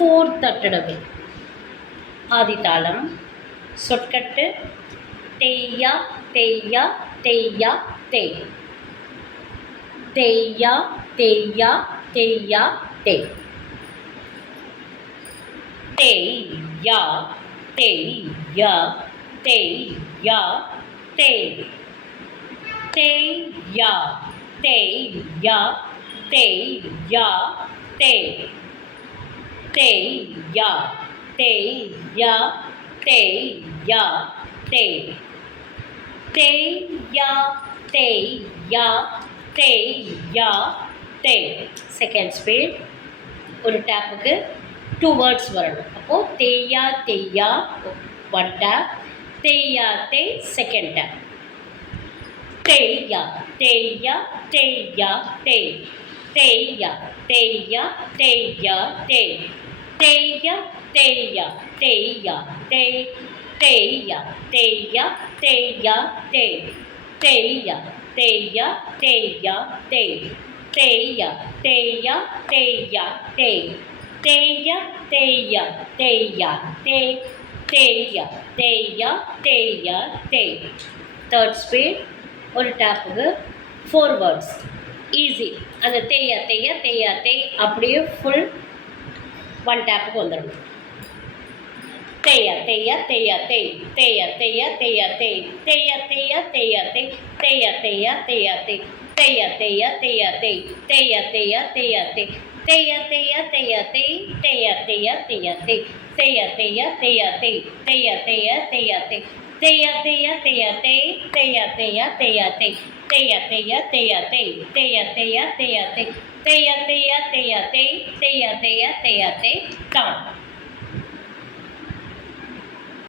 4 தட்டடவை. ஆதிதாளம். சொற்கட்டு தேய்யா தேய்யா தேய்யா தேய். தேய்யா தேய்யா தேய்யா தேய். தேய்யா தேய்யா தேய்யா தேய். தேய்யா தேய்யா தேய்யா தேய். தேய்யா தேய்யா தேய்யா தேய். தேய்யா தேய்யா தேய்யா தேய். Second speed. ஒரு டேப்புக்கு 2 வேர்ட்ஸ் வரணும். அப்போது தேய்யா தேய்யா 1 டேப், தேய்யா தேய் செகண்ட் டேப். தேய்யா தேய்யா தேய்யா தேய். தேய்யா தேய்யா தேய்யா தேய். தேய்யா தேய்யா தேய்யா தேய். தேய்யா தேய்யா தேய்யா தேய். தேய்யா தேய்யா தேய்யா தேய். தேய்யா தேய்யா தேய்யா தேய். தேய்யா தேய்யா தேய்யா தேய். தேய்யா தேய்யா தேய்யா தேய். Third speed. ஒரு டேப்புக்கு 4 வேர்ட்ஸ். ஈஸி. அந்த தேய்யா தேய்யா தேய்யா தேய் அப்படியே ஃபுல் 1 டேப்புக்கு வந்துடணும். தேய்யா தேய்யா தேய்யா தேய். தேய்யா தேய்யா தேய்யா தேய். தேய்யா தேய்யா தேய்யா தேய். தேய்யா தேய்யா தேய்யா தேய். தேய்யா தேய்யா தேய்யா தேய். தேய்யா தேய்யா தேய்யா தேய். தேய்யா தேய்யா தேய்யா தேய். தேய்யா தேய்யா தேய்யா தேய். தேய்யா தேய்யா தேய்யா தேய். தேய்யா தேய்யா தேய்யா தேய். தேய்யா தேய்யா தேய்யா தேய். தேய்யா தேய்யா தேய்யா தேய். தேய்யா தேய்யா தேய்யா தேய். தேய்யா தேய்யா தேய்யா தேய். தேய்யா தேய்யா தேய்யா தேய். தேய்யா தேய்யா தேய்யா தேய். டான்.